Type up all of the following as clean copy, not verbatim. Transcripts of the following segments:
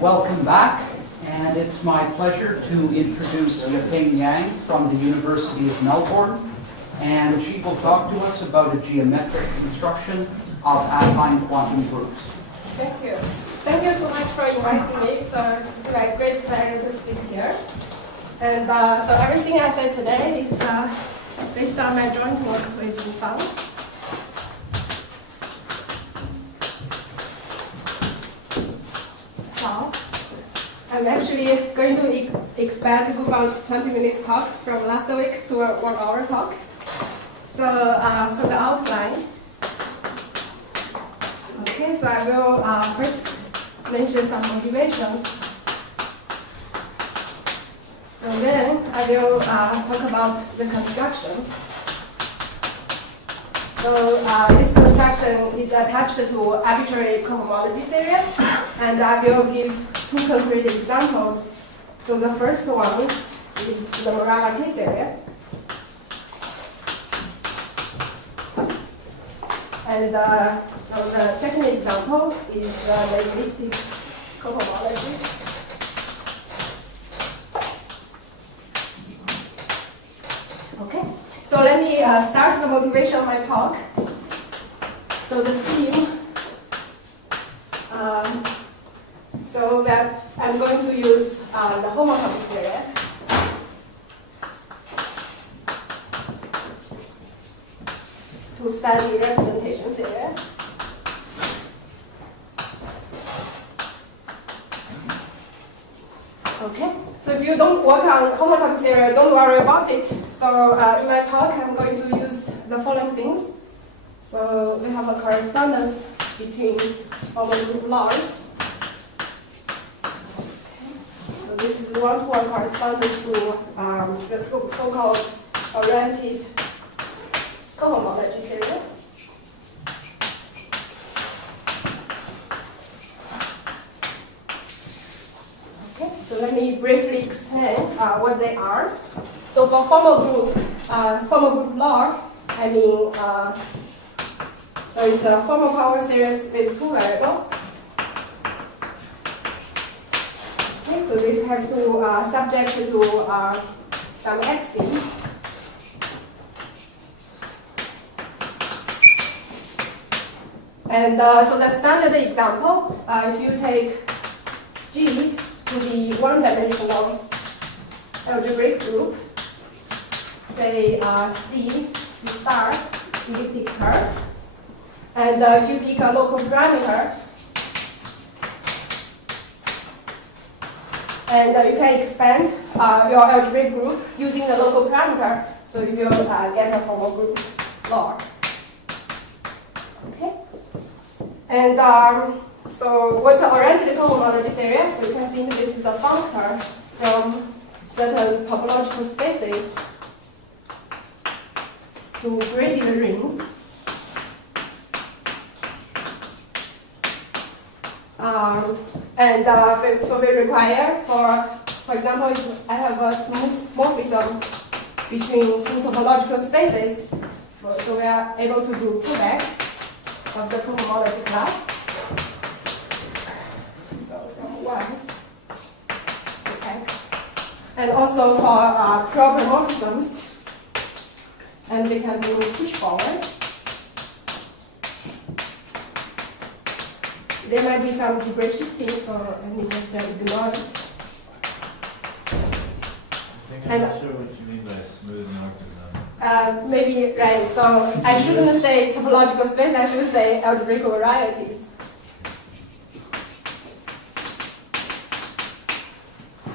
Welcome back, and it's my pleasure to introduce Yaping Yang from the University of Melbourne, and she will talk to us about a geometric construction of affine quantum groups. Thank you. Thank you so much for inviting me. So it's a great pleasure to speak here. And so everything I said today is based on my joint work with Fang. Now, I'm actually going to expand Gufang's 20 minutes talk from last week to a 1 hour talk. So the outline. Okay, so I will first mention some motivation. So then I will talk about the construction. So this construction is attached to arbitrary cohomology series, and I will give two concrete examples. So the first one is the Morava K-theory. And so the second example is the elliptic cohomology. Okay, so let me start the motivation of my talk. So the theme, so that I'm going to use the homology theory. To study representation theory. Okay, so if you don't work on homology theory, don't worry about it. So in my talk, I'm going to use the following things. So we have a correspondence between formal group laws. Okay. So this is one-to-one corresponding to the so-called oriented cohomology theory. Okay, so let me briefly explain what they are. So for formal group law, I mean, so it's a formal power series with two variables. Okay, so this has to subject to some axes. And so the standard example, if you take G to be one-dimensional algebraic group, say C star, elliptic curve, and if you pick a local parameter, and you can expand your algebraic group using the local parameter, so you will get a formal group law. Okay. And so what's the oriented cohomology theory? So you can think this is a functor from certain topological spaces to graded rings. So we require, for example, if I have a smooth morphism between two topological spaces, so we are able to do pullback of the cohomology class. So from 1 to x. And also for proper morphisms, and we can do push forward. There might be some degree shifting, so let me just ignore it. I'm not sure what you mean by smooth morphism. Maybe, right, so I shouldn't say topological space, I should say algebraic varieties.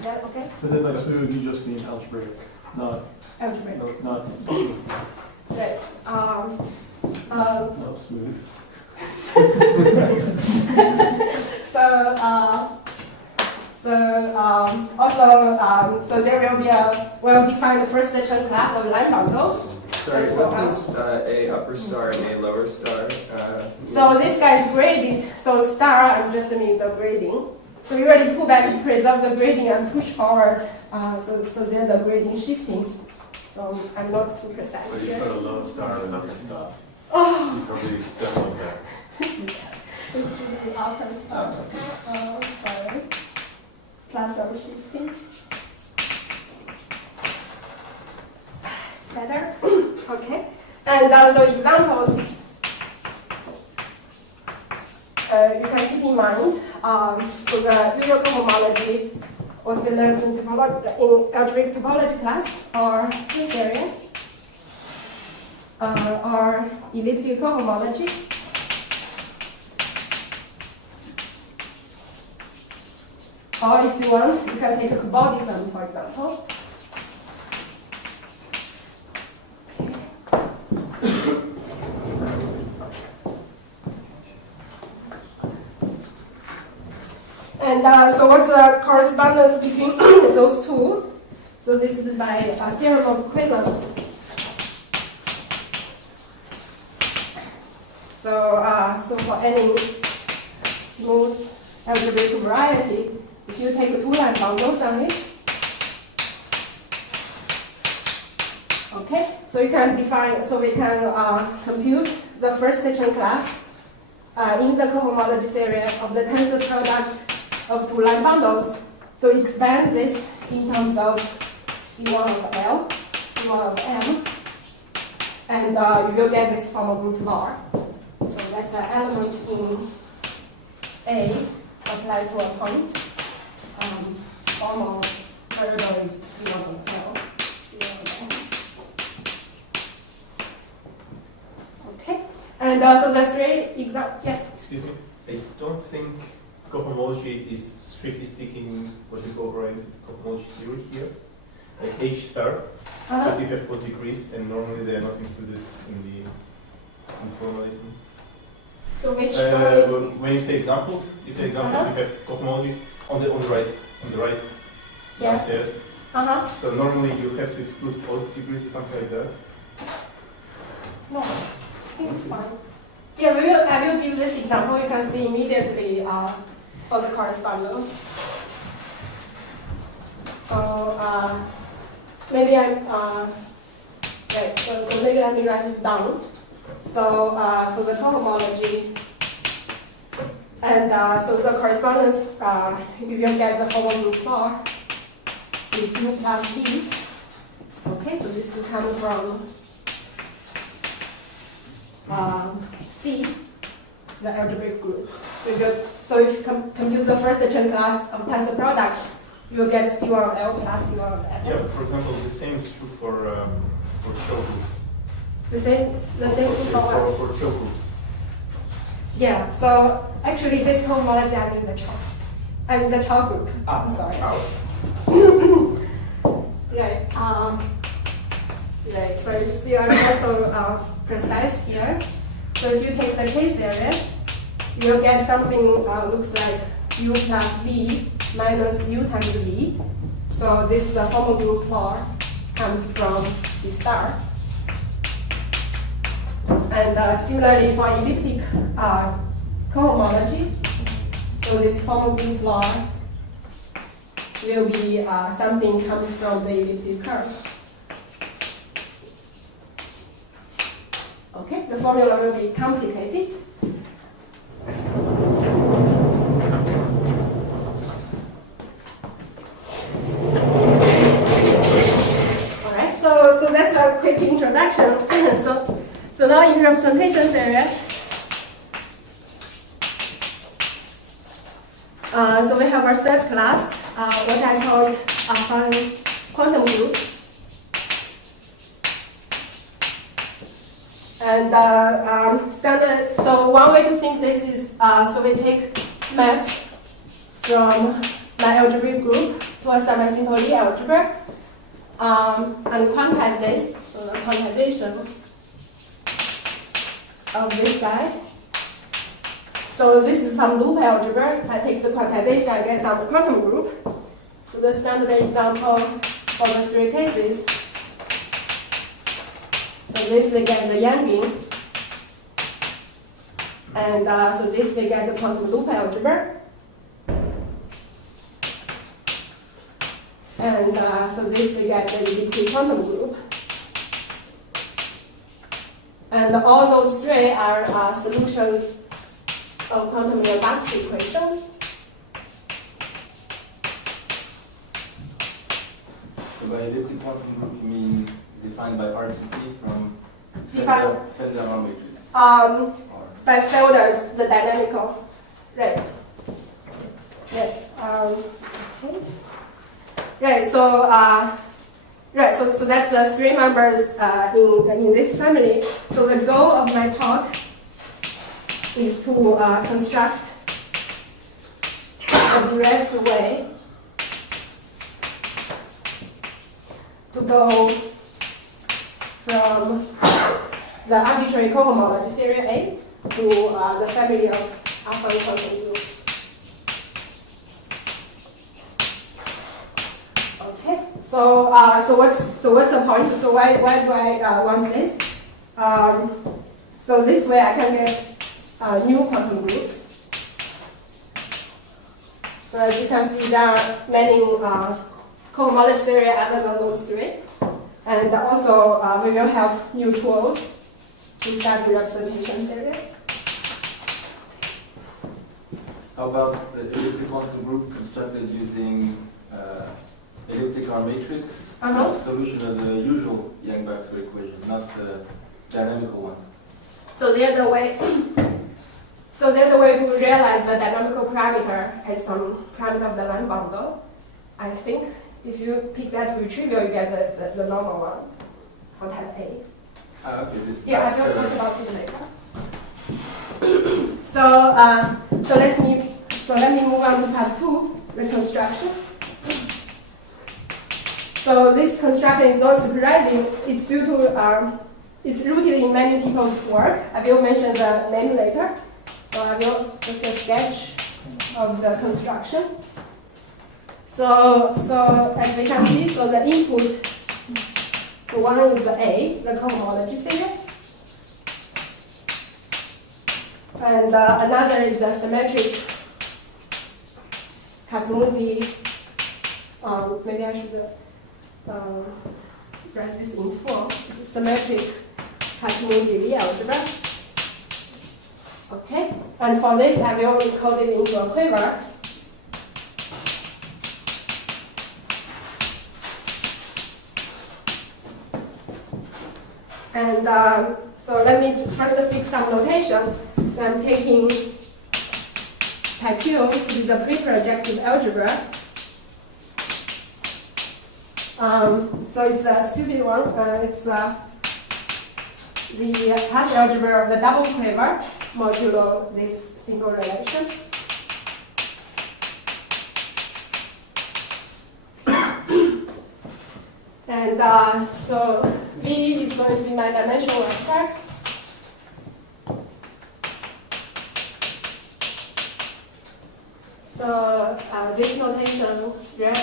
Yeah, okay? But then by smooth, you just mean algebraic, not Algebraic. not Right. not smooth. So there will be a well-defined first Chern class of line bundles. Sorry, what does A upper star and A lower star? So this guy is graded. So star just means the grading. So you already pull back to preserve the grading and push forward. So there's a grading shifting. So I'm not too precise But you here. put a low star and another star. Oh. You probably don't want that. It should be outer star. Oh, sorry. some shifting. It's better. Okay. And so examples you can keep in mind. So the real cohomology what we learned in algebraic topology class, or K-theory, or elliptic cohomology. Or if you want, you can take a body sum, for example. And so what's the correspondence between those two? So this is by theorem of equivalence. So for any smooth algebraic variety, if you take two line bundles on it, okay, so you can define, so we can compute the first section class in the cohomology theory of the tensor product of two line bundles. So expand this in terms of C1 of L, C1 of M, and you will get this formal group R. So that's an element in A applied to a point. Formal variable is C1 of L, C1 of M. Okay, and so the three examples. Yes? Excuse me, I don't think cohomology is strictly speaking what you call oriented cohomology theory here. Like H star, because you have 4 degrees, and normally they are not included in formalism. So which when you say examples, you have cohomologies on the right downstairs. So normally you have to exclude 4 degrees or something like that. No, I think it's fine. Yeah, I will give this example. You can see immediately for the correspondence. So maybe so maybe let me write it down. So the cohomology, and so the correspondence, you will get the formal group R is U plus B. Okay, so this will come from C, the algebraic group. So if you compute the first chain class of tensor product, you will get C1 of L plus C1 of L. Yeah, but for example, the same is true for show groups. The same for show groups. Yeah. So actually, this cohomology I mean the Chow. I mean the Chow group. I'm sorry. Right. Right. So you see, I'm also precise here. So if you take the K-theory, you'll get something looks like U plus V minus U times V. So this the formal group R comes from C star. And similarly for elliptic cohomology, so this formal group R will be something comes from the elliptic curve. Okay, the formula will be complicated. All right, so that's a quick introduction. So now in representation theory, so we have our third class, what I called affine quantum groups. And standard, so one way to think this is, so we take maps from my algebraic group to a semi-simple Lie algebra, and quantize this, so the quantization of this guy. So this is some loop algebra. If I take the quantization, I get some quantum group. So the standard example for the 3 cases. So this we get the Yanging, and so this we get the quantum loop algebra, and so this we get the elliptic quantum group, and all those 3 are solutions of quantum Yang-Box equations. by elliptic quantum group, you mean defined by RTT from Fender matrix? By Felder's the dynamical, right? Right. Right. So right. So that's the three members in this family. So the goal of my talk is to construct a direct way to go from the arbitrary cohomology theory A to the family of affine quantum groups. Okay. So what's the point? So why do I want this? So this way I can get new quantum groups. So as you can see, there are many cohomology theory other than those three. And also, we will have new tools to start the representation series. How about the elliptic quantum group constructed using elliptic R matrix? Solution of the usual Yang-Baxter equation, not the dynamical one. So there's a way. So there's a way to realize the dynamical parameter as some parameter of the line bundle. I think if you pick that to be trivial, you get the normal one for type A. Okay, this yeah, I will talk about it later. So let me move on to part 2, the construction. So this construction is not surprising. It's due to it's rooted in many people's work. I will mention the name later. So I will just a sketch of the construction. So as we can see, so the input, so one is the A, the cohomology theory. And another is the symmetric Kac-Moody. Maybe I should write this in full. It's a symmetric Kac-Moody Lie algebra. Okay, and for this I will encode it into a quiver. And so let me first fix some notation. So I'm taking type Q to be the pre-projective algebra. So it's a stupid one. It's the Hasse algebra of the double quiver modulo this single relation. And so V is going to be my dimensional vector. So this notation rep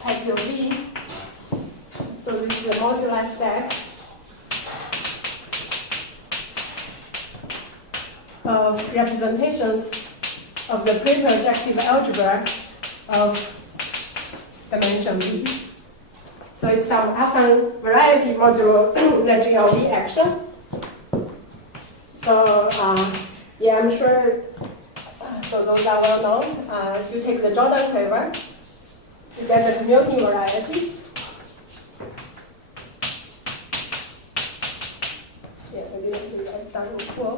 type V. So this is the moduli stack of representations of the pre-projective algebra of dimension V. So it's some affine variety modulo the GLV action. So yeah, I'm sure. So those are well known. If you take the Jordan quiver, you get the commuting variety. Yeah, maybe we write down in full.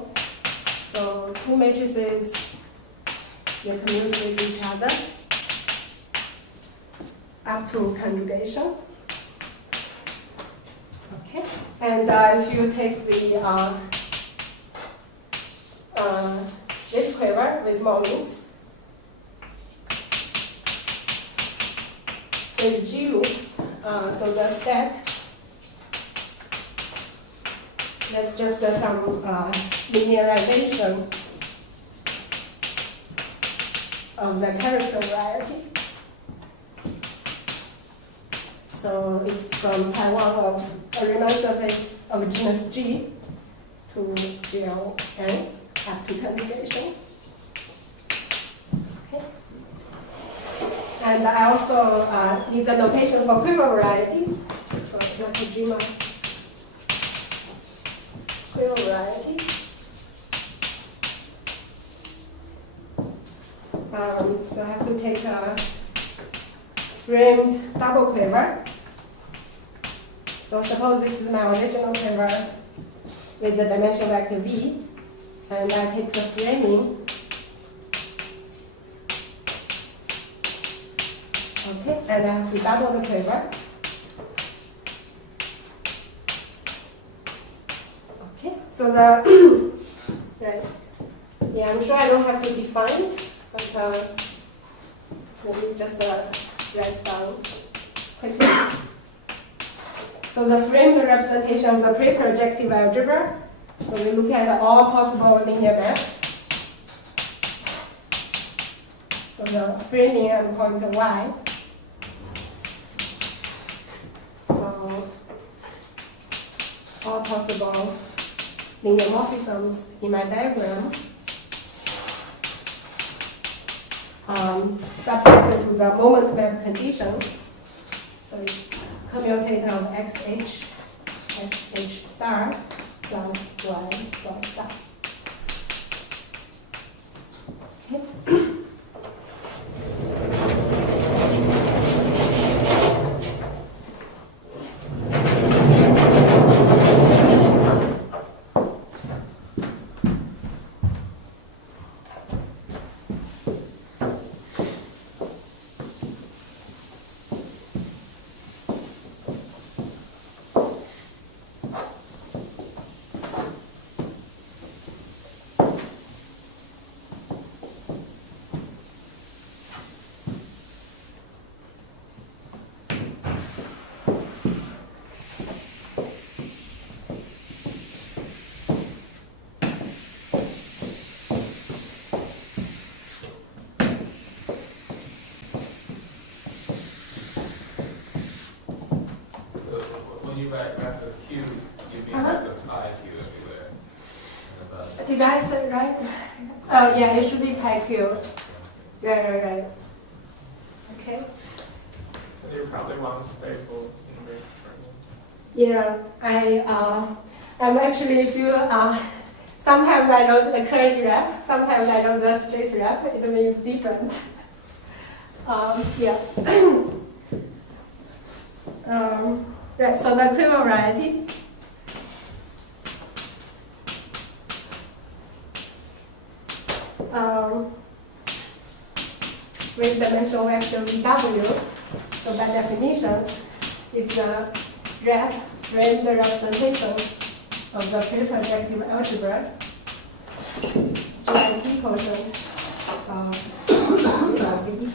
So two matrices, they commute with each other up to conjugation. Okay, and if you take the this quiver with more loops, with G loops, so the stack, that's just some linearization of the character variety. So it's from pi 1 of a Riemann surface of genus G to GLN up to conjugation. Okay. And I also need the notation for quiver variety. So Nakajima quiver variety. So I have to take a framed double quiver So suppose this is my original quiver with the dimension vector v, and I take the framing. Okay, and I have to double the quiver. Okay, so the right. Yeah, I'm sure I don't have to define it, but maybe just write down quickly. So the framed representation of the pre-projective algebra. So we look at all possible linear maps. So the framing I'm calling the Y. So all possible linear morphisms in my diagram subject to the moment map condition. So it's commutator of xh star plus y plus star. Okay. Did I say right? Oh yeah, it should be pi cubed. Right. Okay. You probably want to staple in Yeah, I'm actually if you sometimes I wrote the curly wrap, sometimes I wrote the straight wrap. It means different. Yeah. Right. So the quiver variety. With dimensional vector VW, so by definition, it's a framed representation of the pre-projective algebra, GIT quotient of V.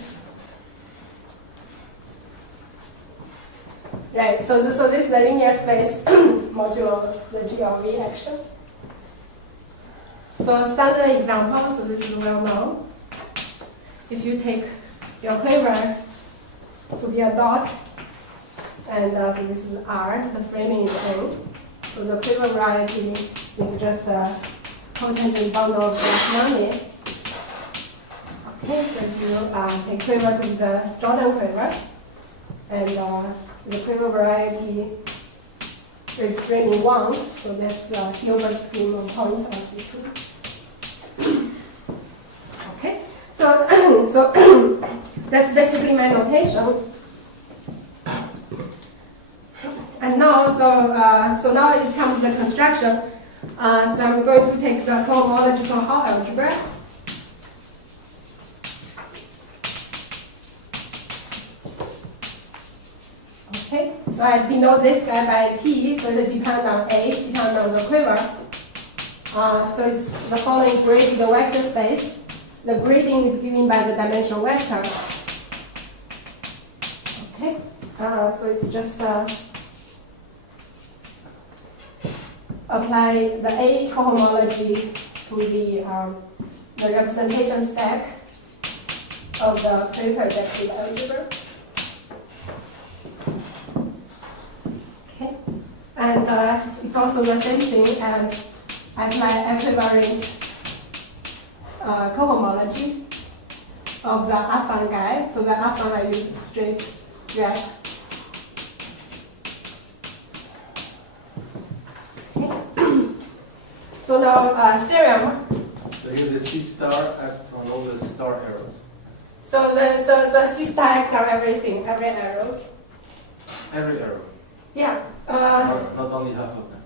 Right, so this is the linear space modulo the G of V action. So a standard example, so this is well known. If you take your quiver to be a dot, and so this is R, the framing is N. So the quiver variety is just a potential bundle of Grassmannian. Okay, so if you take quiver to the Jordan quiver, and the quiver variety is framing 1, so that's the Hilbert scheme of points on C2. Okay, so that's basically my notation. And now, so now it comes the construction. So I'm going to take the cohomological Hall algebra. Okay, so I denote this guy by P, so it depends on A, depends on the quiver. So it's the following grid, the vector space. The grading is given by the dimensional vector. Okay, so it's just apply the A cohomology to the representation stack of the pre-projective algebra. Okay, and it's also the same thing as apply equivariant cohomology of the affine guy. So the affine I use straight wrap. So now theorem. So here the C star acts on all the star arrows. So the C star acts on everything, every arrows. Every arrow. Yeah. Not only half of them.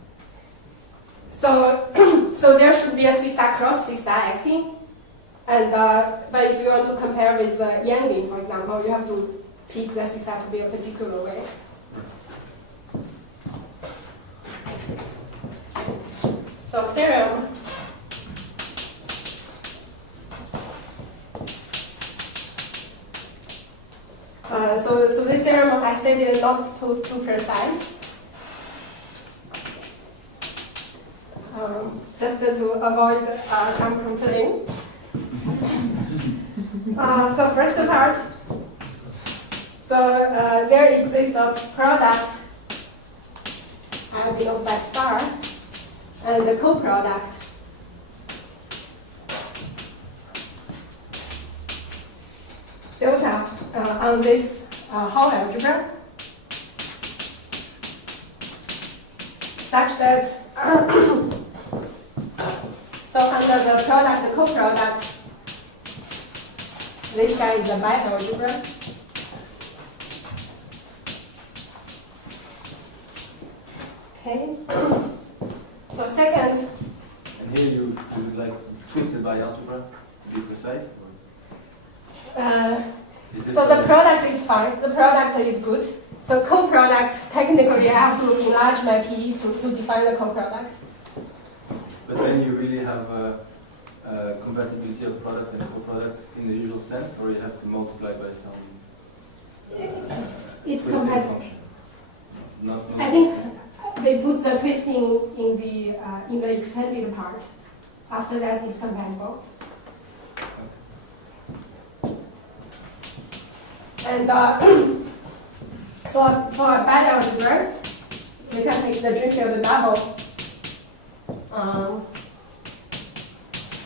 So, so there should be a C-star cross C-star acting. And, but if you want to compare with Yanging, for example, you have to pick the C-star to be a particular way. So theorem. So this theorem I stated not too precise. Just to avoid some complaint. So first part. So there exists a product, I'll denote by star, and the co-product. Delta on this whole algebra, such that so under the product, the co-product, this guy is a bi-algebra. Okay. So second. And here you like twisted by algebra to be precise. So the product is fine. The product is good. So co-product, technically I have to enlarge my P to define the co-product. But then you really have a compatibility of product and co-product in the usual sense, or you have to multiply by some it's twisting compatible. function? Not I think they put the twisting in the extended part. After that, it's compatible. And so for a bi-algebra, we can take the G field double.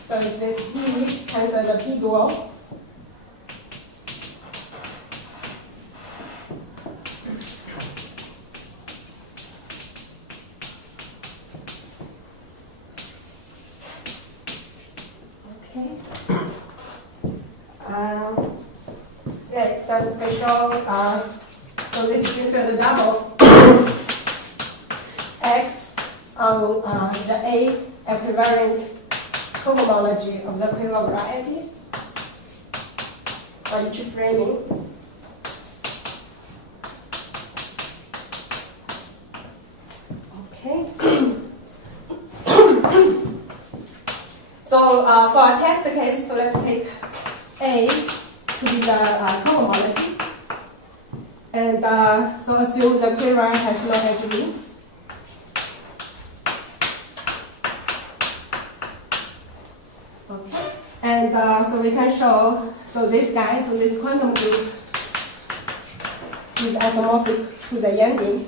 So if this P cancel the P dual. Okay. Right, so we show, so this G field double X on the A equivariant cohomology of the quiver variety for each framing. Okay. So for our test case, so let's take A to be the cohomology, and so assume the quiver has no edge loops. Okay, and so we can show, so this guy, so this quantum group is isomorphic to the Yanging.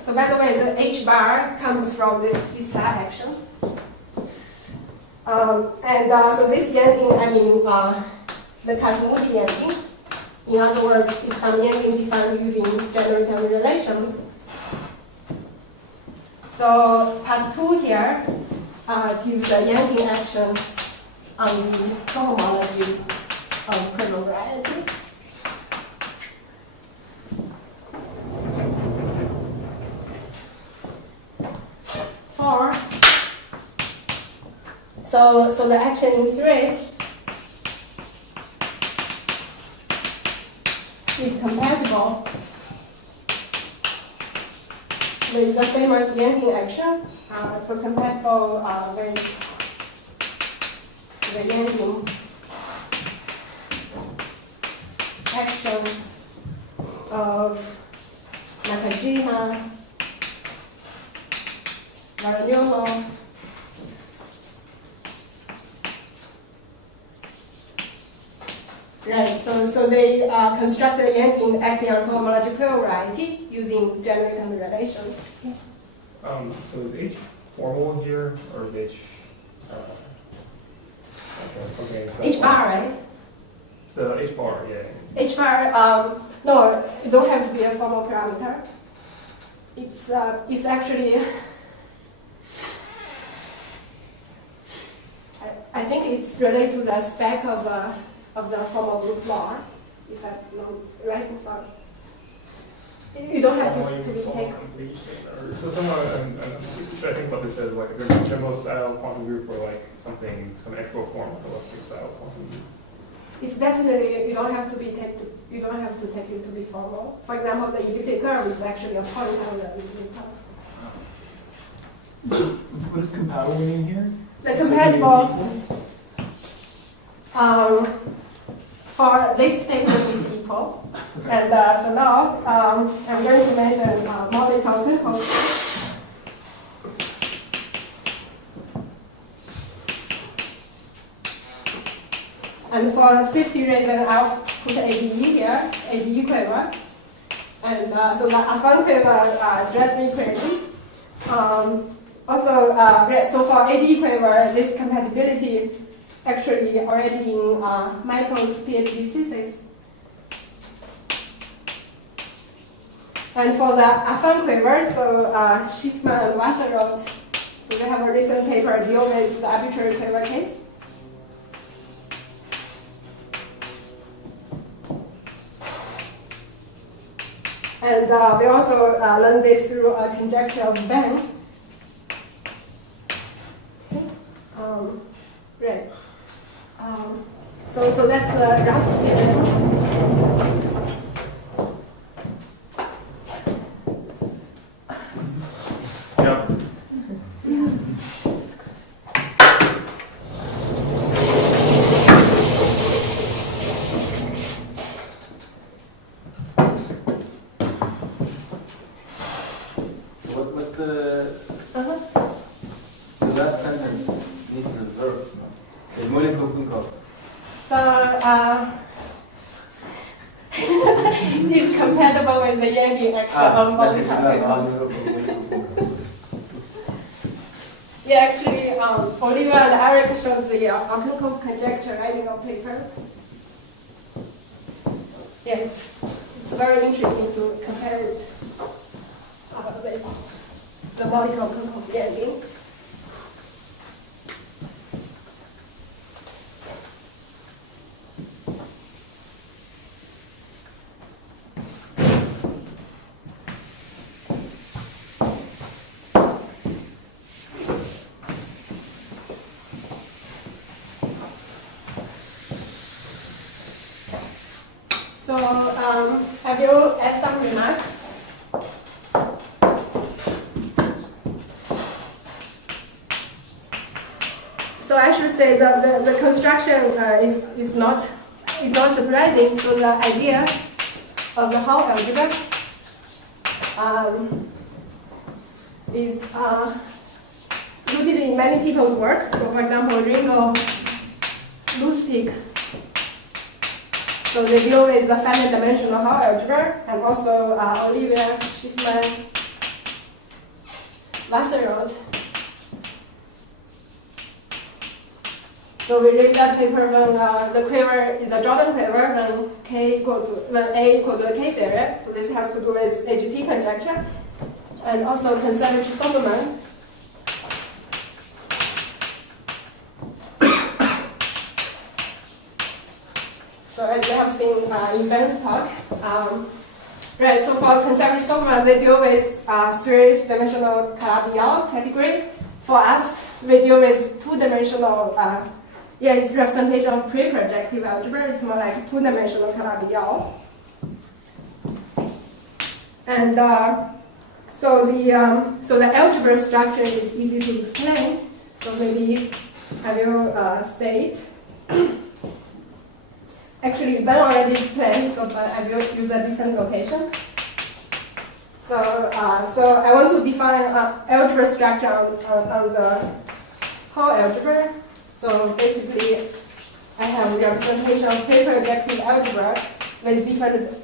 So by the way, the H bar comes from this C star action. So this Yanging, I mean the Kac-Moody Yanging. In other words, it's some Yanging defined using general term relations. So part 2 here gives a Yanging action on the cohomology of quiver variety. So the action in 3 is compatible with the famous Yanging action. So compatible with the Yanging action of Nakajima, Variono, right, so they construct the Yanging acting on cohomological variety using general term relations. Yes. So is H formal here, or is H something special? H bar, right? The H bar, yeah. H bar, no, it don't have to be a formal parameter. It's actually, I think it's related to the spec of the formal group law. if I know right in front. You don't have to be taken. So someone, I think about this as like a general style quantum group or like something, some equal form of a Lusztig style quantum group. It's definitely, you don't have to take it to be formal. For example, the elliptic curve is actually a point on the elliptic curve. What does compatible mean here? The compatible, for this statement is equal. And so now I'm going to mention molecular conjugate. And for safety reason, I'll put ADE here, ADE quiver. And so the affine quiver drives me crazy. So for ADE quiver, this compatibility actually already in Michael's PhD thesis. And for the affine quiver, so Schiffman and Wasserroth, so they have a recent paper deal with the arbitrary quiver case. And we also learned this through a conjecture of Bang. Right. So that's the rough theorem. Yeah. What's the last sentence needs a verb. It says molecular conjugate. So it's compatible with the Yang action of molecular. Yeah, actually, Oliver and Eric showed the Algebraic conjecture in your paper. Yeah, it's very interesting to compare it with the molecular conjugate Yang. So, have you add some remarks? So I should say that the construction is not surprising. So the idea of the whole algebra is rooted in many people's work. So for example, Ringo, Lusztig. So they deal with the finite dimensional Hall algebra, and also Olivier, Schiffman, Wasserroth. So we read that paper when the quiver is a Jordan quiver when A equal to the K-theory. So this has to do with AGT conjecture, and also conservative-Solomon. So as you have seen in Ben's talk, right, so for conservative Solomon, they deal with three-dimensional Calabi-Yau category. For us, we deal with two-dimensional, it's representation of pre-projective algebra. It's more like two-dimensional Calabi-Yau. And so the algebra structure is easy to explain. So maybe I will say it. Actually, Ben already explained, but I will use a different notation. So I want to define algebra structure on the whole algebra. So basically, I have representation of pre-projective algebra with different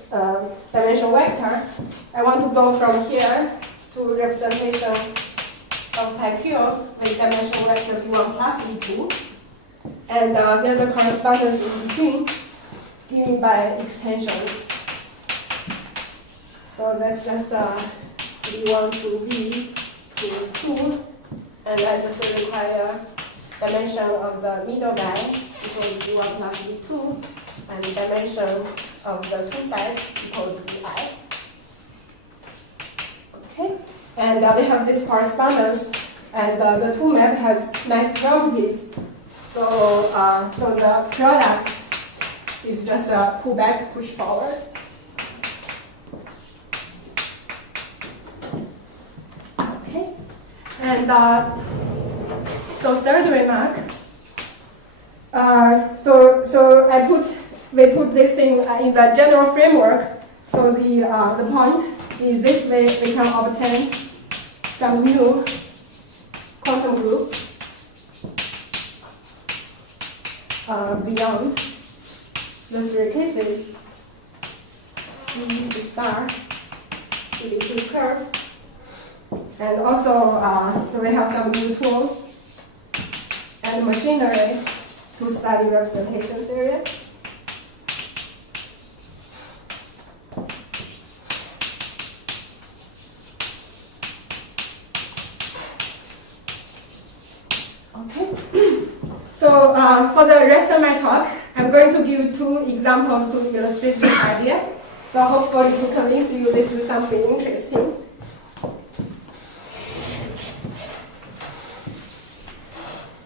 dimensional vector. I want to go from here to representation of PQ with dimensional vectors v1 plus v2. And there's a correspondence in between, given by extensions. So that's just v1 to v to 2, and I just require dimension of the middle guy equals v1 plus v2, and the dimension of the two sides equals vi. Okay, and we have this correspondence, and the two map has nice properties. So, so the product is just a pull back, push forward. Okay, and so third remark. We put this thing in the general framework. So the point is this way we can obtain some new quantum groups beyond the three cases C, C star, to the K curve, and also so we have some new tools and machinery to study representation theory. Okay. So for the rest of my talk, I'm going to give two examples to illustrate this idea. So hopefully to convince you this is something interesting.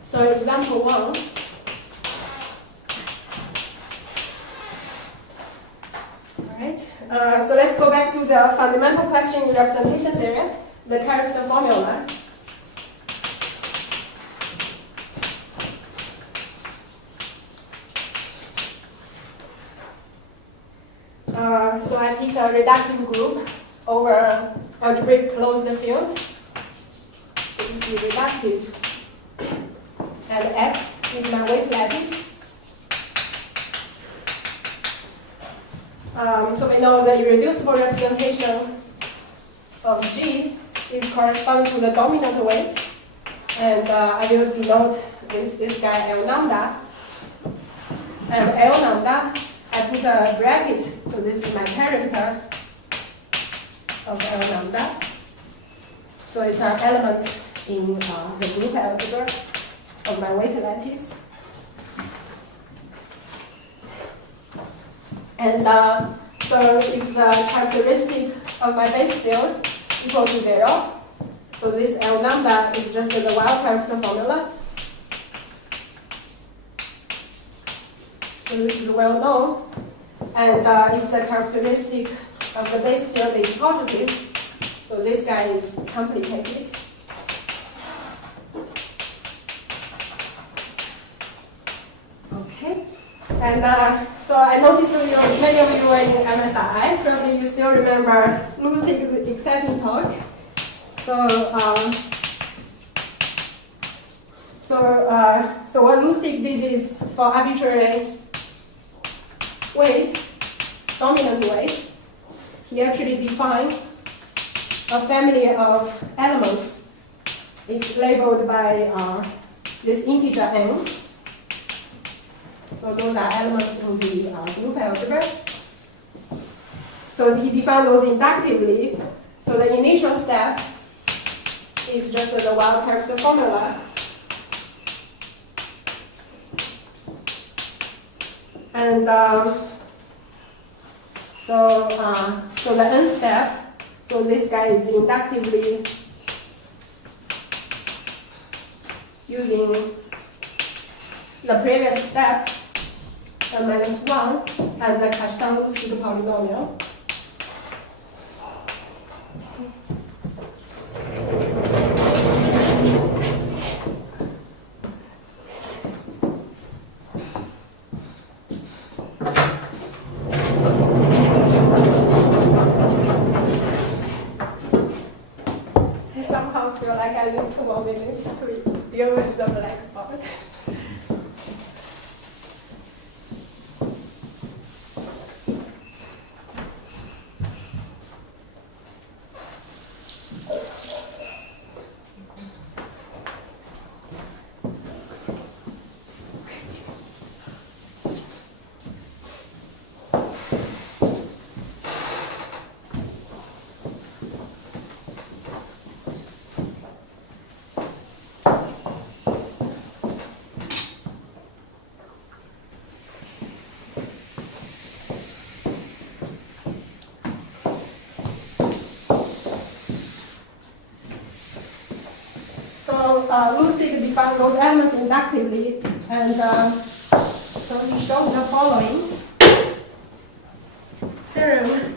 So example one. All right. So let's go back to the fundamental question in representation theory, the character formula. So I pick a reductive group over algebraic closed field. So this is reductive. And X is my weight lattice. So we know the irreducible representation of G is corresponding to the dominant weight. And I will denote this guy L lambda. And L lambda, I put a bracket, so this is my character of L lambda. So it's an element in the group algebra of my weight lattice. And so if the characteristic of my base field equal to 0, so this L lambda is just the wild character formula. So this is well known. And if the characteristic of the base field is positive, so this guy is complicated. Okay. And so I noticed many of you are in MSI. Probably you still remember Lusztig's exciting talk. So what Lusztig did is for arbitrary weight, dominant weight, he actually defined a family of elements. It's labeled by this integer n. So those are elements in the group algebra. So he defined those inductively. So the initial step is just the wild character formula. And so the n step, so this guy is inductively using the previous step, minus 1, as the Cashtan-Lusztig polynomial. I somehow feel like I need 2 more minutes to deal with the blackboard. Lusztig defined those elements inductively, and so he showed the following theorem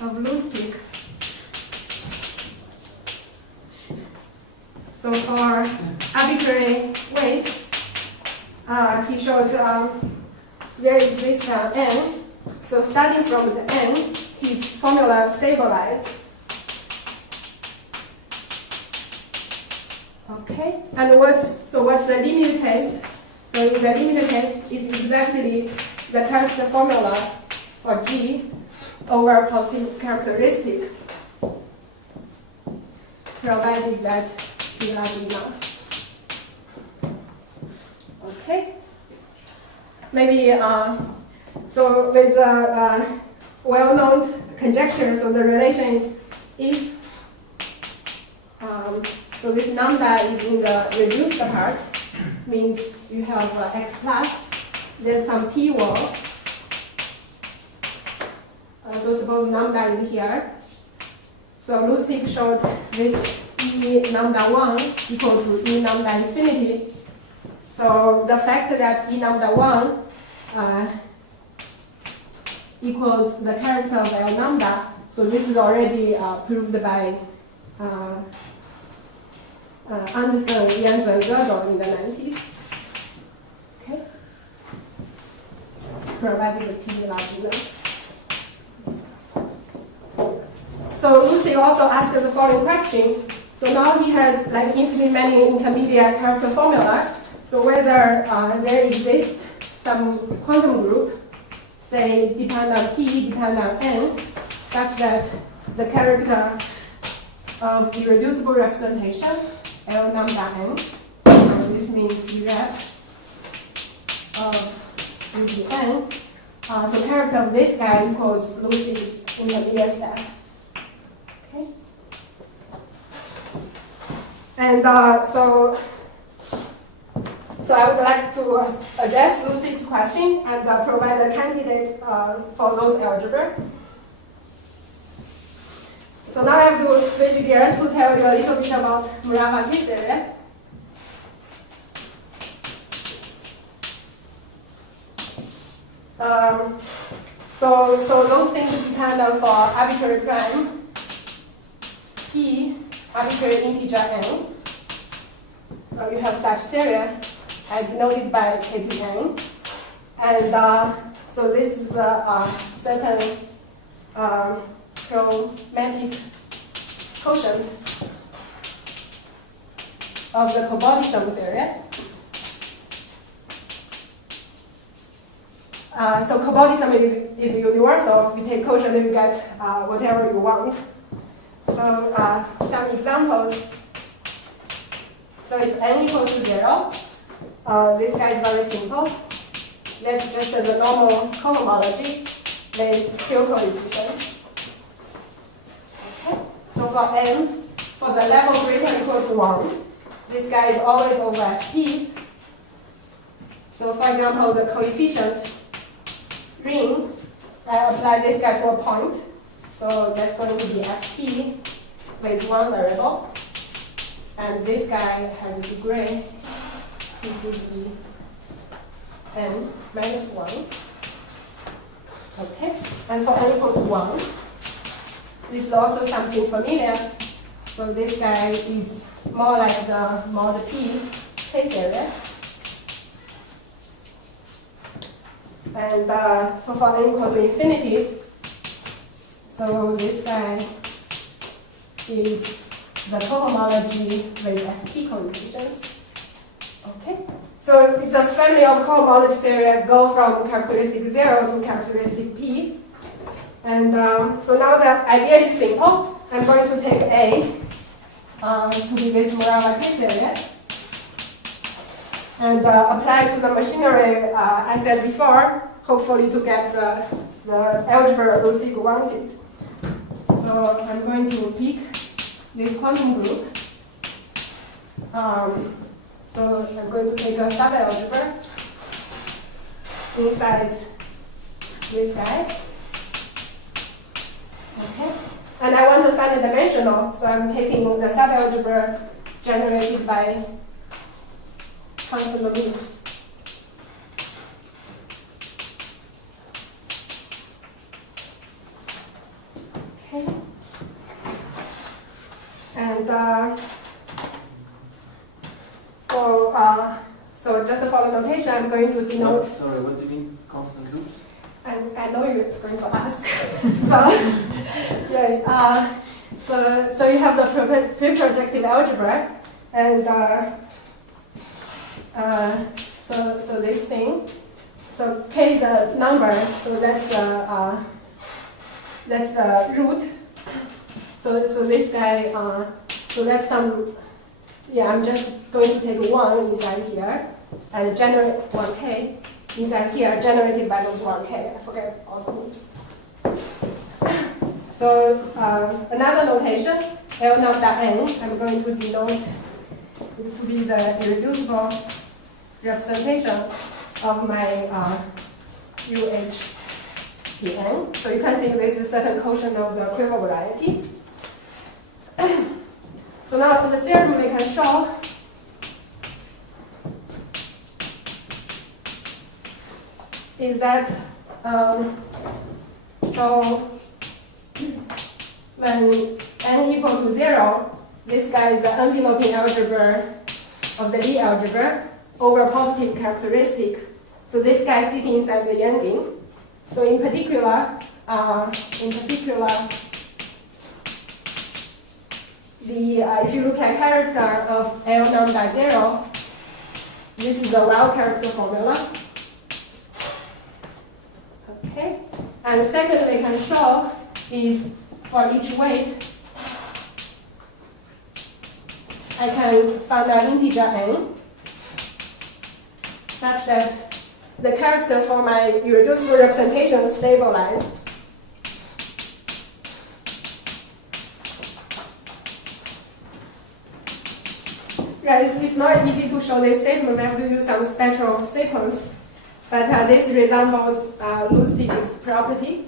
of Lusztig. So for arbitrary weight, he showed there exists n. So starting from the n, his formula stabilized. Okay, and what's the limit case? So in the limit case, it's exactly the character formula for G over positive characteristic, provided that G large enough. Okay, maybe so with a well-known conjecture, so the relation is if so this number is in the reduced part, means you have x plus, there's some p wall. So suppose number is here. So Lusztig showed this e number 1 equal to e number infinity. So the fact that e number 1 equals the character of L number, so this is already proved by Anderson, Yang, and Zerdel in the 90s. Okay, provided the p large enough. So Lusztig also asked the following question. So now he has like infinite many intermediate character formula. So whether there exists some quantum group, say depend on p, depend on n, such that the character of irreducible representation, L number n, so this means rep of n, so character of this guy equals Lusztig's intermediate step. Okay. And so I would like to address Lusztig's question and provide a candidate for those algebra. So now I have to switch gears to tell you a little bit about Morava K-theory. So those things depend on for arbitrary prime p, arbitrary integer n. You have such theory denoted by Yaping Yang, and so this is a certain chromatic quotient of the cobordism theory. So cobordism is universal. You take quotient, you get whatever you want. So some examples. So if n equals to 0, this guy is very simple. That's just the normal cohomology with pure coefficients. Okay. So for n, for the level greater or equal to 1, this guy is always over fp. So for example, the coefficient ring, I apply this guy to a point. So that's going to be fp with one variable. And this guy has a degree into the n minus 1. Okay, and for n equal to 1, this is also something familiar. So this guy is more like the mod p K-theory. And so for n equal to infinity, so this guy is the cohomology with fp coefficients. Okay, so it's a family of cohomology theory go from characteristic 0 to characteristic p. And so now the idea is simple. I'm going to take A to be this Morava K-theory and apply to the machinery I said before, hopefully to get the algebra Lusztig wanted. So I'm going to pick this quantum group. So I'm going to take a subalgebra inside this guy. Okay. And I want to find the dimensional, so I'm taking the subalgebra generated by constant loops. Okay. And so just for the notation, I'm going to denote. Sorry, what do you mean constant loops? I know you're going to ask. So you have the pre-projective algebra, and so this thing. So k is a number, so that's the root. So this guy, so that's some. Yeah, I'm just going to take 1 inside here and generate 1k inside here, generated by those 1k. I forget all the loops. So another notation, L lambda n, I'm going to denote it to be the irreducible representation of my UHPN. So you can think this is a certain quotient of the quiver variety. So now the theorem we can show is that so when n equal to 0, this guy is the enveloping algebra of the Lie algebra over a positive characteristic. So this guy is sitting inside the ending. So in particular, if you look at character of L lambda 0, this is the well character formula. Okay. And the second we can show is for each weight, I can find an integer n such that the character for my irreducible representation is stabilized. Yeah, it's not easy to show this statement. We have to use some special sequence. But this resembles Lusztig's property.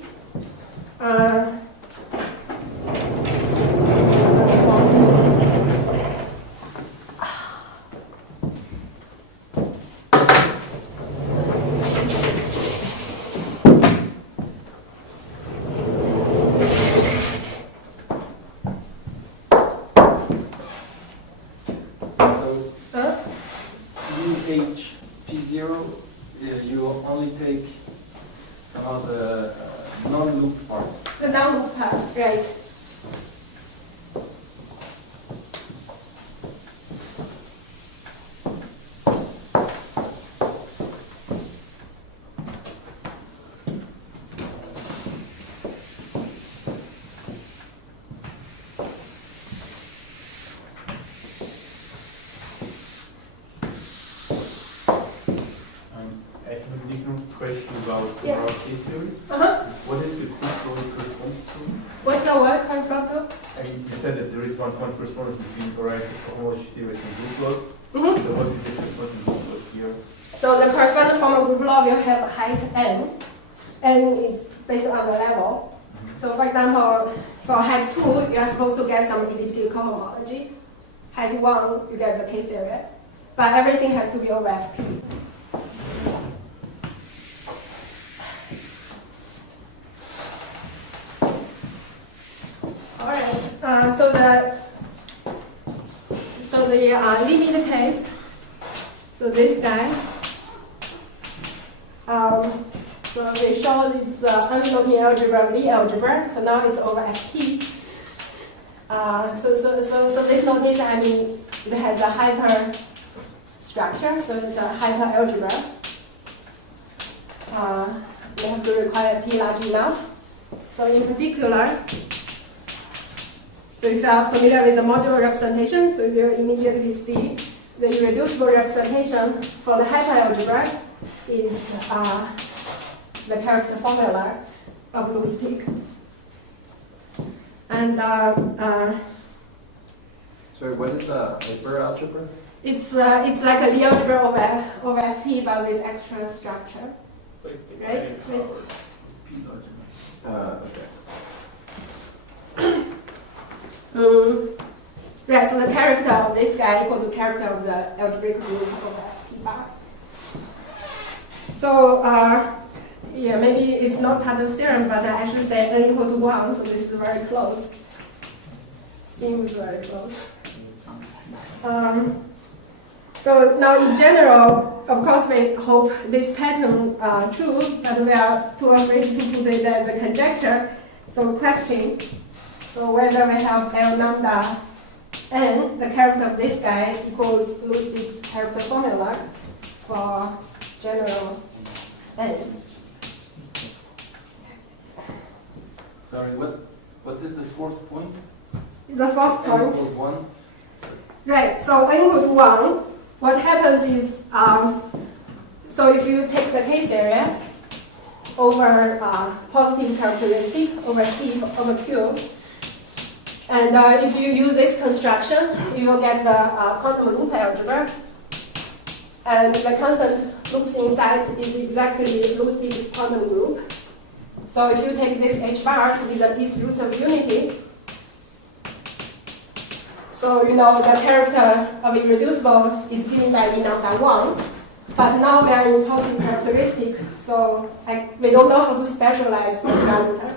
UHP0, you only take somehow the non-loop part. The non-loop part, right. Question about yes. Morava K-theory. What is the group corresponds to? What's the word corresponds to? I mean, you said that there is one-to-one correspondence between variety homology theories and group laws. So what is the corresponding group law here? So the corresponding form of group law will have height n. N is based on the level. So for example, for height 2, you are supposed to get some elliptic cohomology. Height 1, you get the K-theory. But everything has to be over Fp. All right. So the limit case. So this guy. So we show this enveloping algebra, Lie algebra. So now it's over Fp. So this notation, I mean, it has a hyper structure. So it's a hyper algebra. We have to require P large enough. So in particular. So if you are familiar with the modular representation, so you immediately see the irreducible representation for the hyperalgebra is the character formula of Lusztig. And sorry, what is hyperalgebra? It's like a Lie algebra over Fp, but with extra structure, right? Okay. Right, so the character of this guy equal to character of the algebraic group of P bar. So, yeah, maybe it's not part of the theorem, but I should say n equal to 1, so this is very close. Seems very close. So now in general, of course we hope this pattern true, but we are too afraid to put it as a conjecture. So question, so whether we have L lambda n, the character of this guy equals Lusztig's character formula for general n. Sorry, what is the fourth point? The fourth point. N equals 1. Right, so n equals 1. What happens is, so if you take the case area over positive characteristic over C over Q, and if you use this construction, you will get the quantum loop algebra. And the constant loops inside is exactly Lusztig's quantum group. So if you take this H bar to be the piece roots of unity, so you know the character of irreducible is given by E lambda 1, but now we are in positive characteristic, so we don't know how to specialize the parameter.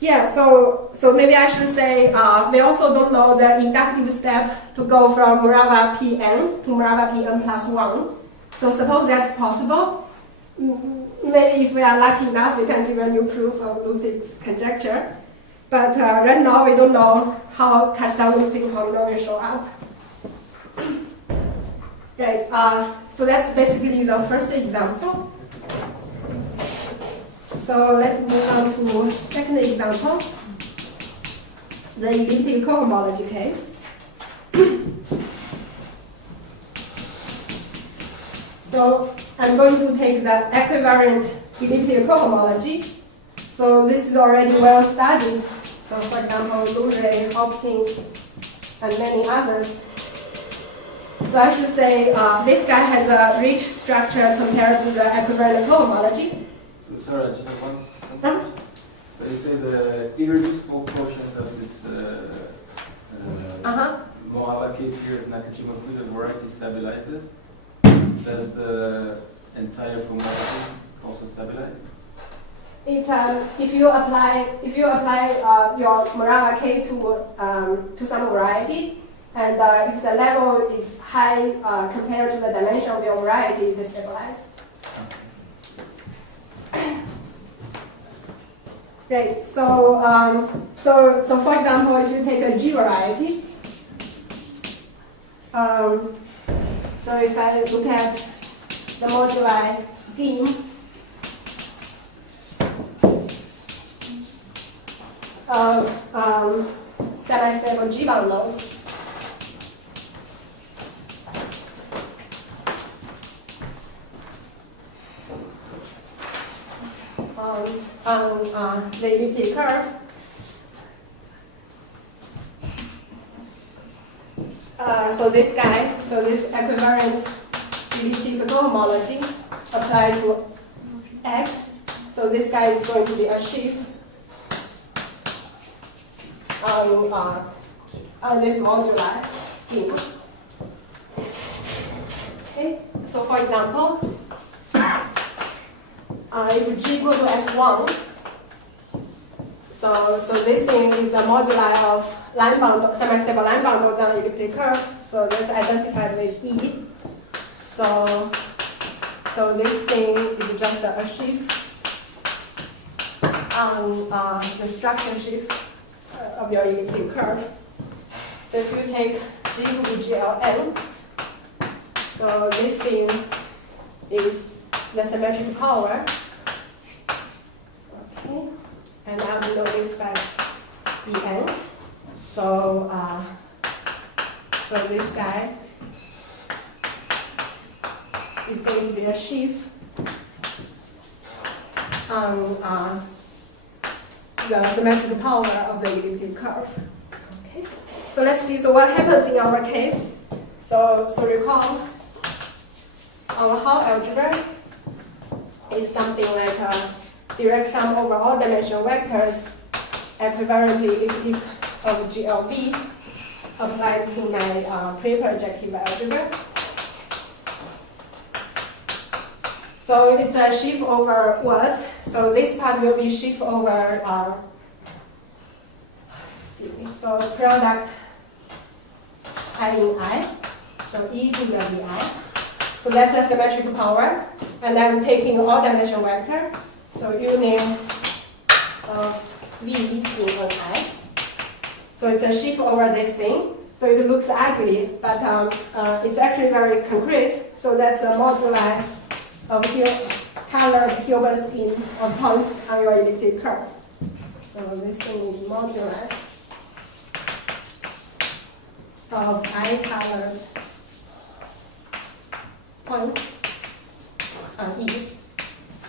Yeah, so maybe I should say we also don't know the inductive step to go from Morava Pn to Morava Pn plus 1. So suppose that's possible. Maybe if we are lucky enough, we can give a new proof of Lusztig's conjecture. But right now, we don't know how Kac-Moody Lie will show up. Right, so that's basically the first example. So let's move on to second example, the elliptic cohomology case. So I'm going to take the equivariant elliptic cohomology. So this is already well studied. So for example, Lusztig, Hopkins, and many others. So I should say this guy has a rich structure compared to the equivariant cohomology. So sorry, I just have one. So you say the irreducible quotient of this Morava K-theory of Kac-Moody variety stabilizes. Does the entire cohomology also stabilize? If you apply your Morava K to some variety, and if the level is high compared to the dimension of your variety, it is stabilized. Right. So for example, if you take a G variety, so if I look at the moduli scheme of semi-stable G bundles, on the elliptic curve. So this guy, so this equivariant elliptic cohomology applied to X. So this guy is going to be a sheaf on this moduli scheme. Okay. So for example, if G equal to S1, so this thing is a moduli of line bundle, semi-stable line bundles on elliptic curve. So that's identified with E. So this thing is just a sheaf on the structure sheaf of your elliptic curve. So if you take G to be GLN, so this thing is the symmetric power. Okay, and I will know this by En. So this guy is going to be a sheaf on the symmetric power of the elliptic curve. Okay, so let's see. So what happens in our case? So recall our Hall algebra is something like direct sum over all dimensional vectors, equivariant elliptic of GLB applied to my pre-projective algebra. So it's a sheaf over what? So this part will be sheaf over, let's see, so product I in I, so E to the VI. So that's a symmetric power. And I'm taking all dimensional vector. So union of V in I. So it's a sheaf over this thing. So it looks ugly, but it's actually very concrete. So that's a moduli of colored Hilbert scheme of points on your elliptic curve. So this thing is moduli of I colored points on E.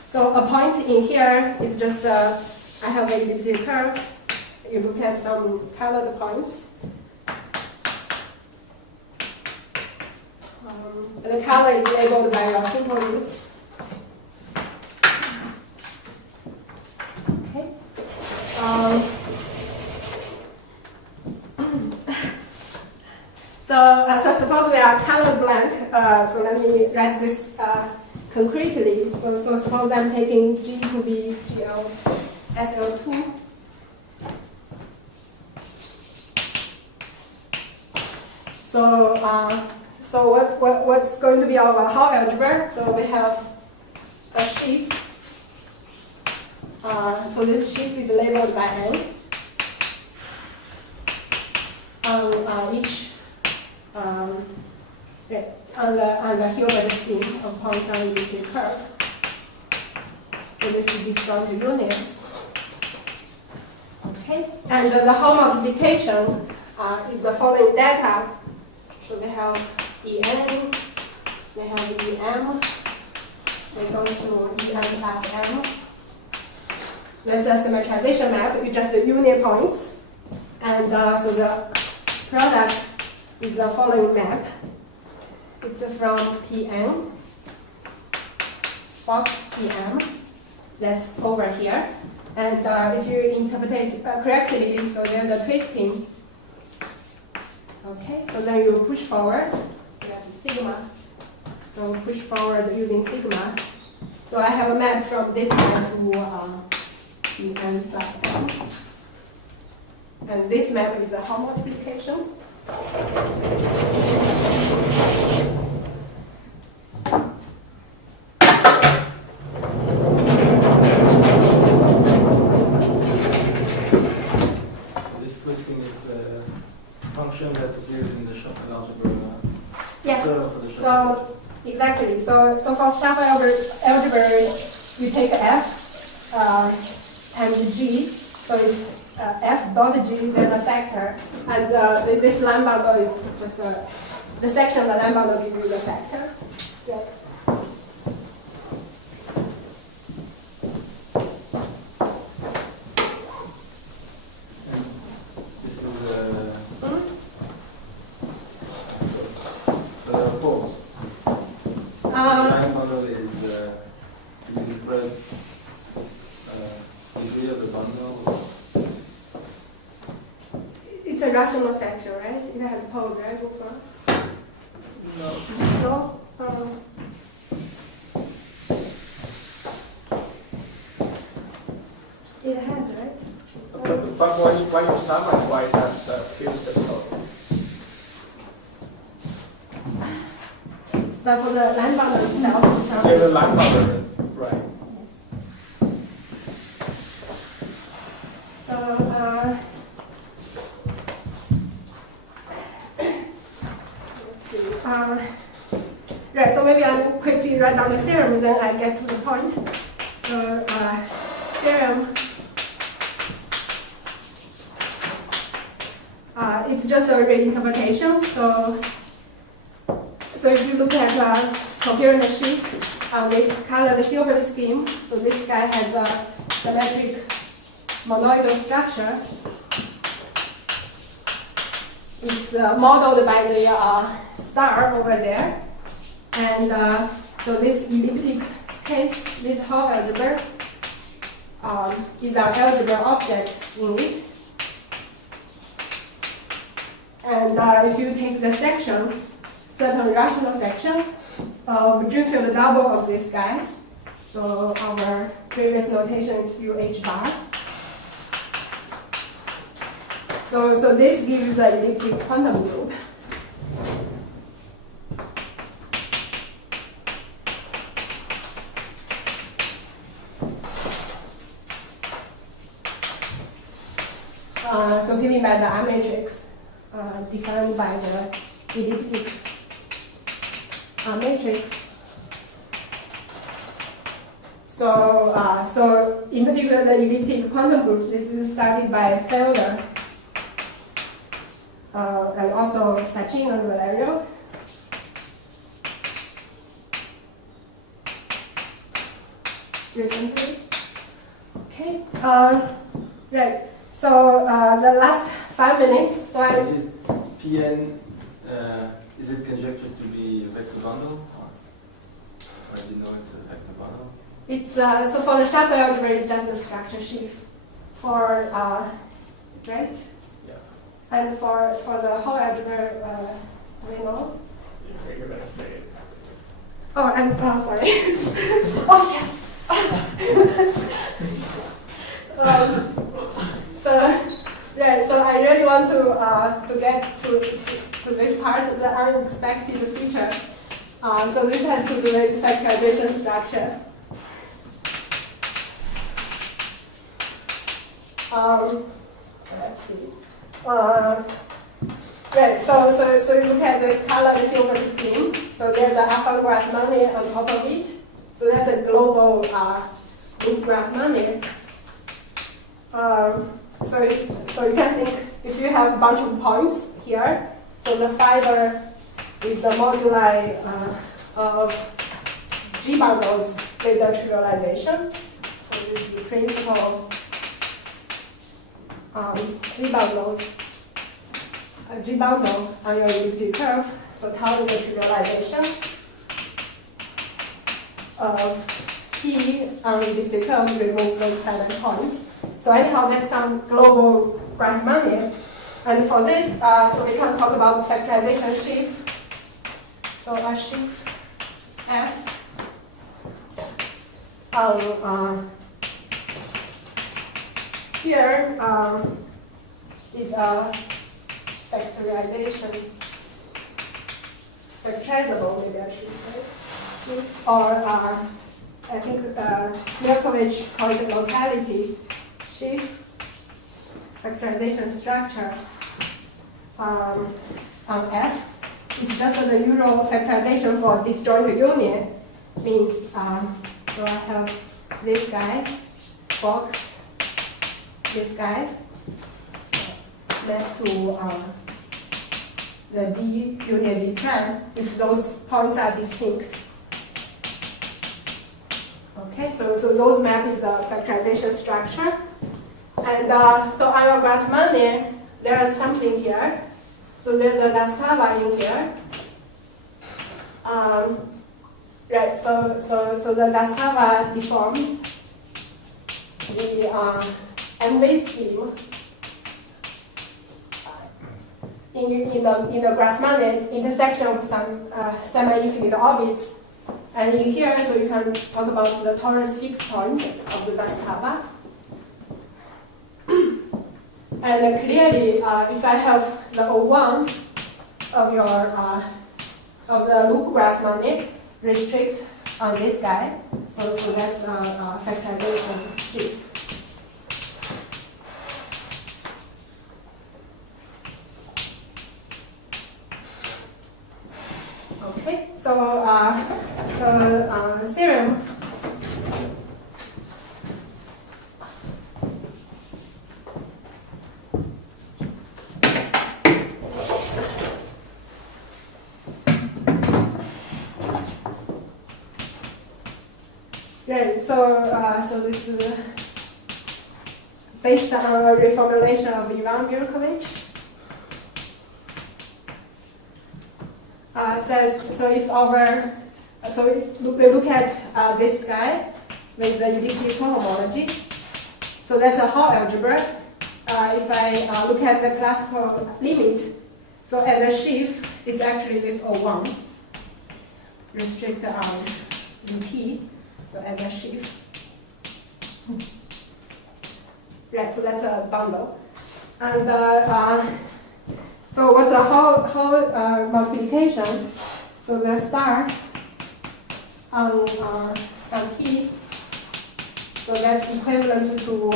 So a point in here is just, I have an elliptic curve. You look at some colored points. And the color is labeled by your simple roots. Okay. So suppose we are color blank. So let me write this concretely. So suppose I'm taking G to be GL SL2. So what's going to be our Hall algebra? So we have a sheaf. So this sheaf is labeled by N. On each on the Hilbert scheme of points on the elliptic curve. So this is disjoint union. Okay, and the whole multiplication is the following data. So they have En, they have Em, they go to En plus M. That's a symmetrization map. You just union points, and so the product is the following map. It's from Pn, box Pm, that's over here. And if you interpret it correctly, so there's a twisting. Okay, so then you push forward, so that's sigma. So push forward using sigma. So I have a map from this map to Pn plus M. And this map is a Hall multiplication. This twisting is the function that appears in the shuffle algebra. Yes. So exactly. So for shuffle algebra, you take F times G. So it's F dot G, there's a factor, and this line bundle is just the section of the line bundle gives you the factor. Yeah. This is the force. The line bundle is the spread degree of the bundle. It's a rational section, right? It has poles, right? No. No? It has, right? But when you summarize that feels the total. But for the line bundle itself, Yeah, the line bundle, right. So, right, so maybe I'll quickly write down the theorem, then I get to the point. So, theorem, it's just a reinterpretation. So if you look at coherent sheaves on this colored Hilbert scheme, so this guy has a symmetric monoidal structure. It's modeled by the star over there. And so this elliptic case, this Hall algebra, is our algebra object in it. And if you take the section, certain rational section of Drew field double of this guy, so our previous notation is UH bar. So this gives the elliptic quantum group. So given by the R matrix, defined by the elliptic matrix. So in particular, the elliptic quantum group, this is studied by Felder and also Sachin and Valerio. Recently. Okay. Right. So the last 5 minutes. So I. Is Pn is it conjectured to be a vector bundle, or do you know it's a vector bundle? It's so for the Schaff algebra, it's just a structure sheaf. For right. Yeah. And for the whole algebra, we know. You're going to say it. Oh, and sorry. Oh yes. So I really want to get to this part, the unexpected feature. So this has to do with factorization structure. So let's see. Right. So you look at the color Hilbert scheme. So there's an affine Grassmannian on top of it. So that's a global group Grassmannian. So you can think if you have a bunch of points here, so the fiber is the moduli of G bundles with a trivialization. So this is the principal G bundles. A G bundle on your elliptic curve. So tau is the trivialization of P on elliptic curve, remove those fiber points. So anyhow, that's some global Grassmannian. And for this, so we can talk about factorization sheaf. So a sheaf F here is a factorization, factorizable, maybe I should say, sheaf, or I think Milkovich called it locality sheaf, factorization structure on F. It's just the usual factorization for disjoint union. Means, so I have this guy, box, this guy, left to the D union D prime, if those points are distinct. Okay, so those map is a factorization structure. And so on your Grassmannian, there is something here. So there's a Laskava in here. Right, so the Laskava deforms the MV scheme in the Grassmannian intersection of some semi-infinite orbits. And in here, so you can talk about the torus fixed points of the Laskava. And clearly, if I have the O1 of your of the loop Grassmannian restrict on this guy, so that's a factorization sheaf. Okay, so theorem. Right, so this is based on a reformulation of Ivan Mirkovich. Says so if our we look at this guy with the elliptic cohomology. So that's a Hall algebra. If I look at the classical limit, so as a sheaf, it's actually this O1. Restrict in P, so as a sheaf. Right, so that's a bundle. And so what's the whole multiplication? So the star on P, so that's equivalent to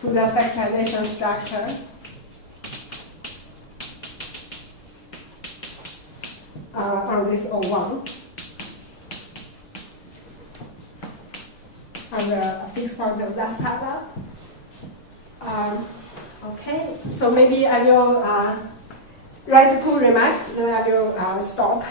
the factorization structure. On this O1. And the fixed point of last paragraph. Okay, so maybe I will write 2 remarks, then I will stop.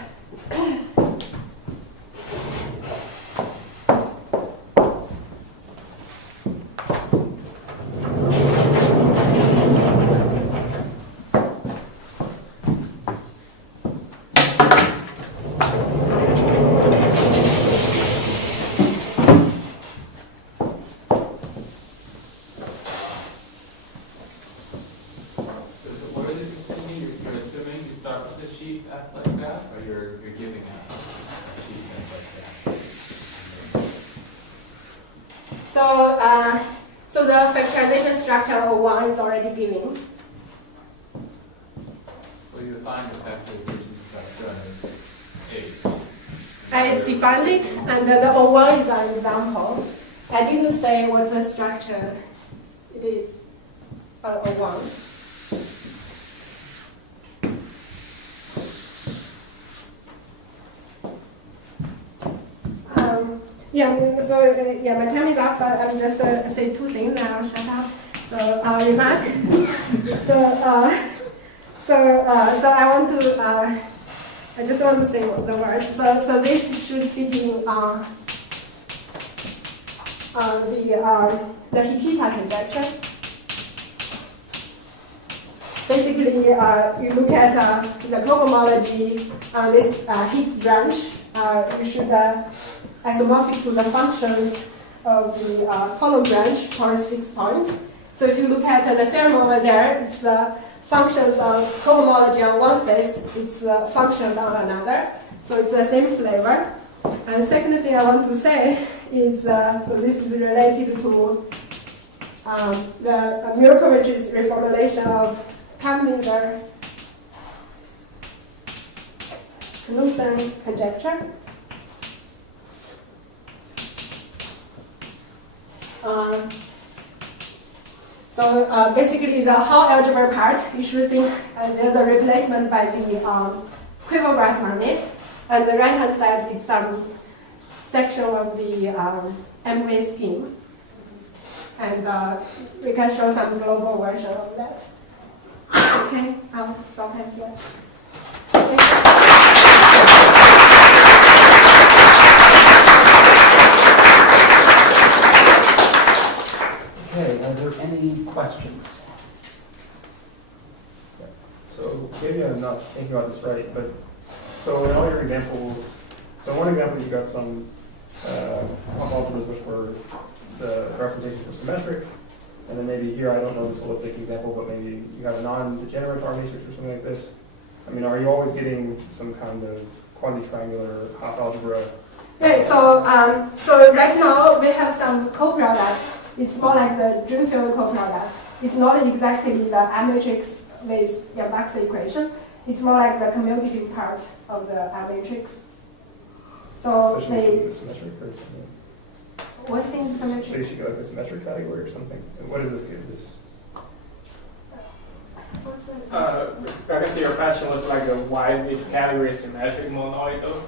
So the factorization structure of 1 is already given. Well, you define the factorization structure as 8. I defined it, and the O1 is an example. I didn't say what the structure it is for O1. My time is up, but I'm just say 2 things and I'll shut up. So remark. So I want to I just want to say the word. So this should fit in the Hikita conjecture. Basically, you look at the cohomology on this Higgs branch. You should isomorphic to the functions of the column branch towards fixed points. So if you look at the theorem over there, it's functions of cohomology on one space, it's functions on another. So it's the same flavor. And second thing I want to say is, so this is related to the Muir-Kovacs reformulation of Kac-Moody Lie conjecture. So basically, the whole algebra part, you should think there's a replacement by the quiver Grassmannian, and the right-hand side is some section of the M-ray scheme, and we can show some global version of that. Okay, I'll stop here. Okay, are there any questions? So maybe I'm not thinking about this right, but so in all your examples, so in one example you got some algebras which were the representation of symmetric, and then maybe here, I don't know this elliptic example, but maybe you have a non-degenerate R matrix or something like this. I mean, are you always getting some kind of quasi-triangular half algebra? Okay, so right now we have some coproduct. It's more like the Dreamfield coproduct. It's not exactly the R matrix with Yang-Bak's equation. It's more like the commutative part of the R matrix. So they. Symmetric or something? What thing is symmetric? So you should go like the symmetric category or something. What is it? Is this? What's it? I can see your question was like why this category is symmetric monoidal.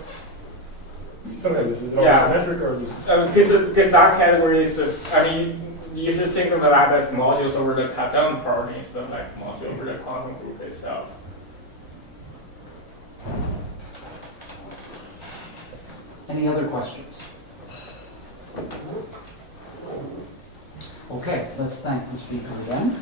Something like this. Is it all symmetric or? Because that category is, I mean, you should think of that as modules over the cut-down part instead of like module over the quantum group itself. Any other questions? Okay, let's thank the speaker again.